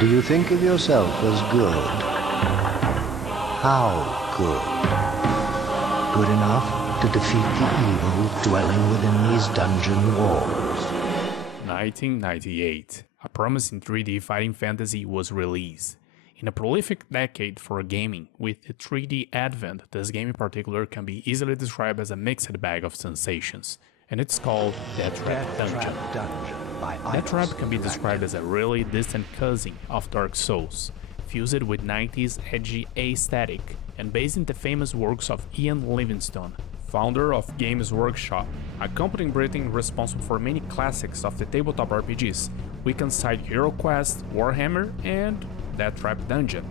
Do you think of yourself as good? How good? Good enough to defeat the evil dwelling within these dungeon walls. 1998. A promising 3D fighting fantasy was released. In a prolific decade for gaming, with the 3D advent, this game in particular can be easily described as a mixed bag of sensations, and it's called Deathtrap Dungeon. Deathtrap can be described as a really distant cousin of Dark Souls, fused with 90s edgy aesthetic, and based in the famous works of Ian Livingstone, founder of Games Workshop, a company in Britain responsible for many classics of the tabletop RPGs. We can cite HeroQuest, Warhammer, and Deathtrap Dungeon.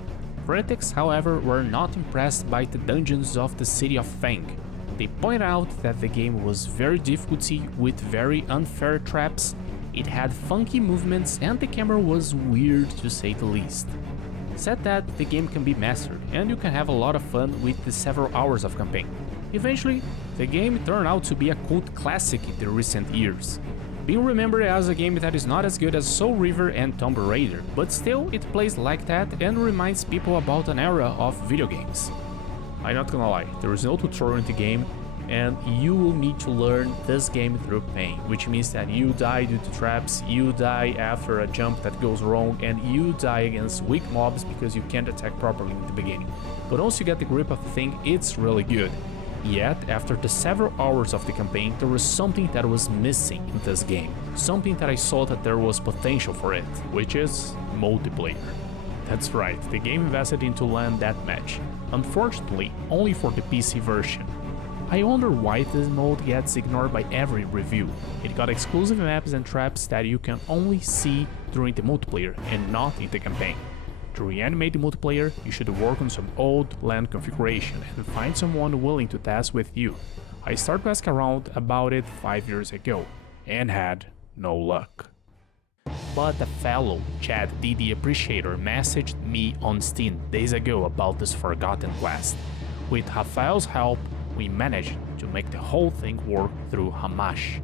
Critics, however, were not impressed by the dungeons of the City of Fang. They point out that the game was very difficult with very unfair traps, it had funky movements, and the camera was weird to say the least. Said that, the game can be mastered, and you can have a lot of fun with the several hours of campaign. Eventually, the game turned out to be a cult classic in the recent years, being remembered as a game that is not as good as Soul River and Tomb Raider, but still it plays like that and reminds people about an era of video games. I'm not gonna lie, there is no tutorial in the game, and you will need to learn this game through pain, which means that you die due to traps, you die after a jump that goes wrong, and you die against weak mobs because you can't attack properly in the beginning. But once you get the grip of the thing, it's really good. Yet, after the several hours of the campaign, there was something that was missing in this game, something that I saw that there was potential for it, which is multiplayer. That's right, the game invested into Arena Deathmatch, unfortunately only for the PC version. I wonder why this mode gets ignored by every review. It got exclusive maps and traps that you can only see during the multiplayer and not in the campaign. To reanimate the multiplayer, you should work on some old land configuration and find someone willing to test with you. I started to ask around about it 5 years ago, and had no luck. But a fellow Chad DD appreciator messaged me on Steam days ago about this forgotten quest. With Rafael's help, we managed to make the whole thing work through Hamash.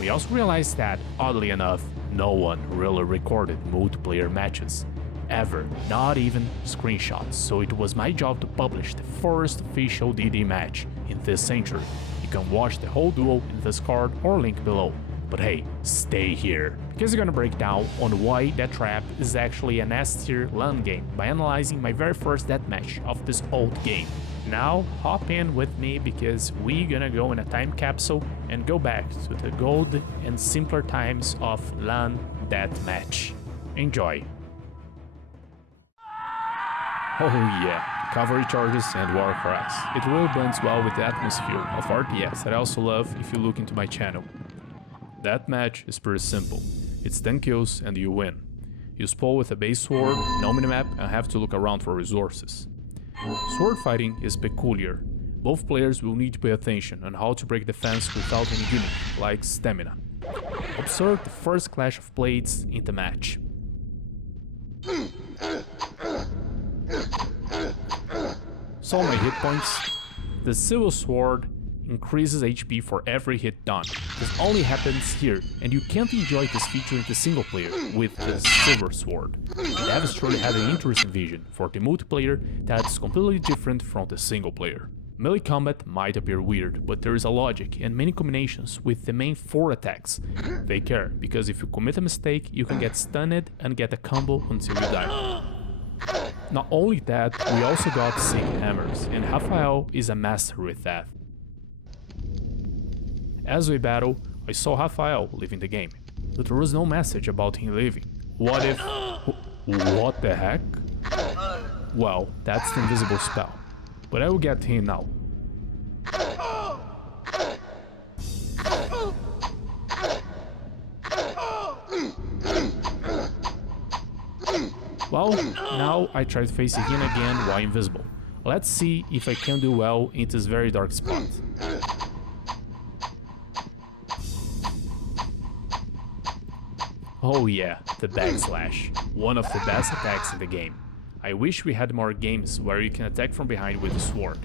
We also realized that, oddly enough, no one really recorded multiplayer matches. Ever, not even screenshots, so it was my job to publish the first official DD match in this century. You can watch the whole duel in this card or link below. But hey, stay here, because we're gonna break down on why Deathtrap is actually an S-tier LAN game by analyzing my very first deathmatch of this old game. Now hop in with me because we're gonna go in a time capsule and go back to the gold and simpler times of LAN Deathmatch. Enjoy! Oh yeah, cavalry charges and war cries. It really blends well with the atmosphere of RTS that I also love if you look into my channel. That match is pretty simple. It's 10 kills and you win. You spawn with a base sword, no minimap, and have to look around for resources. Sword fighting is peculiar. Both players will need to pay attention on how to break defense without any gimmick, like stamina. Observe the first clash of blades in the match. Saw my hit points. The Silver Sword increases HP for every hit done. This only happens here, and you can't enjoy this feature in the single player with the Silver Sword. Dev truly had an interesting vision for the multiplayer that's completely different from the single player. Melee combat might appear weird, but there is a logic and many combinations with the main 4 attacks. They care, because if you commit a mistake, you can get stunned and get a combo until you die. Not only that, we also got sick hammers, and Rafael is a master with that. As we battle, I saw Rafael leaving the game, but there was no message about him leaving. What if... What the heck? Well, that's the invisible spell, but I will get to him now. Well, now I try to face him again while invisible. Let's see if I can do well in this very dark spot. Oh yeah, the backslash, one of the best attacks in the game. I wish we had more games where you can attack from behind with a sword.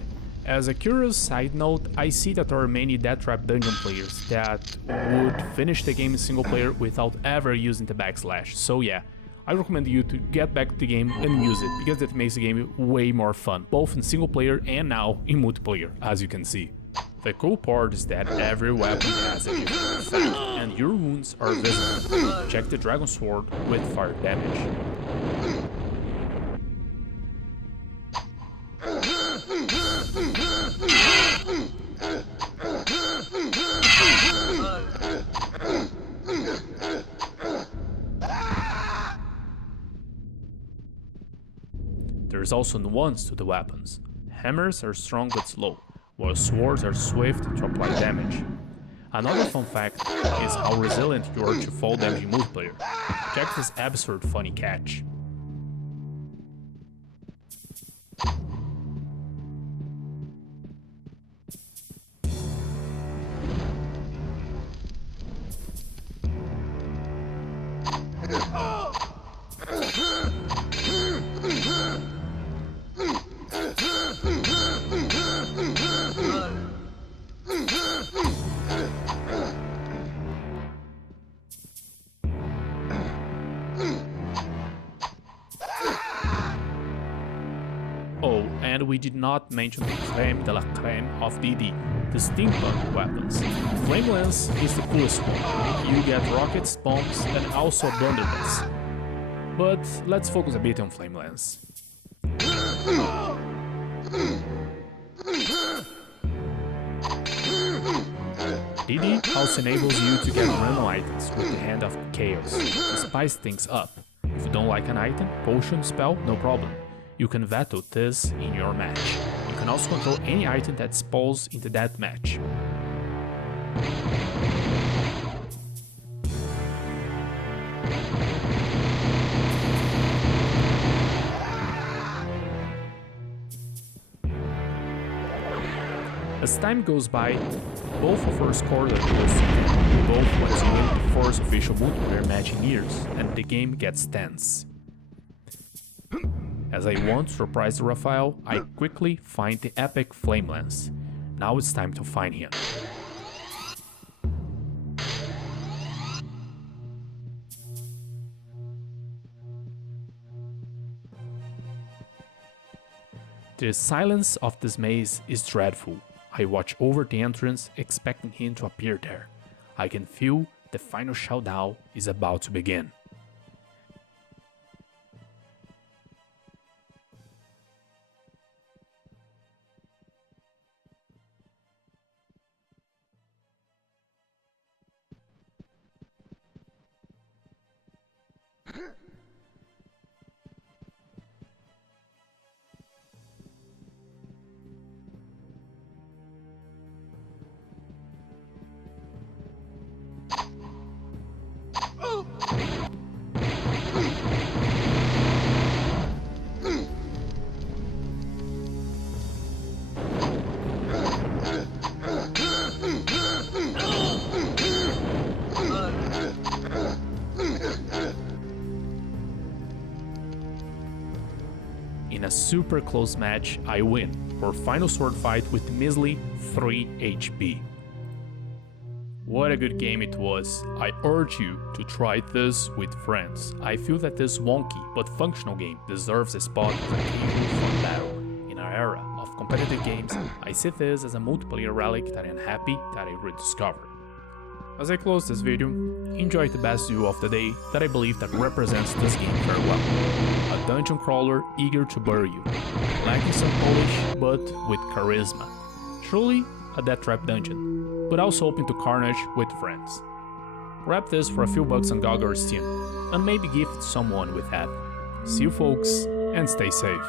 As a curious side note, I see that there are many Deathtrap Dungeon players that would finish the game in single player without ever using the backslash, so yeah, I recommend you to get back to the game and use it, because it makes the game way more fun, both in single player and now in multiplayer, as you can see. The cool part is that every weapon has a different effect, and your wounds are visible. Check the Dragon Sword with fire damage. There's also nuance to the weapons. Hammers are strong but slow, while swords are swift to apply damage. Another fun fact is how resilient you are to fall damage in multiplayer. Check this absurd funny catch. Oh, and we did not mention the creme de la creme of DD, the steampunk weapons. Flame Lance is the coolest one. You get rockets, bombs, and also a blunderbuss. But let's focus a bit on Flame Lance. DD also enables you to get random items with the Hand of Chaos to spice things up. If you don't like an item, potion, spell, no problem. You can veto this in your match. You can also control any item that spawns in the Deathmatch. As time goes by, both of our scores are close to 10. We both want to win the first official multiplayer match in years, and the game gets tense. As I want to surprise Raphael, I quickly find the epic Flame Lance. Now it's time to find him. The silence of this maze is dreadful. I watch over the entrance, expecting him to appear there. I can feel the final showdown is about to begin. In a super close match, I win, for final sword fight with measly 3 HP. What a good game it was. I urge you to try this with friends. I feel that this wonky but functional game deserves a spot as a casual fun battle. In our era of competitive games, I see this as a multiplayer relic that I'm happy that I rediscovered. As I close this video, enjoy the best view of the day that I believe that represents this game very well. A dungeon crawler eager to bury you, lacking some polish but with charisma. Truly a Deathtrap Dungeon, but also open to carnage with friends. Grab this for a few bucks on GOG or Steam, and maybe gift someone with that. See you folks, and stay safe.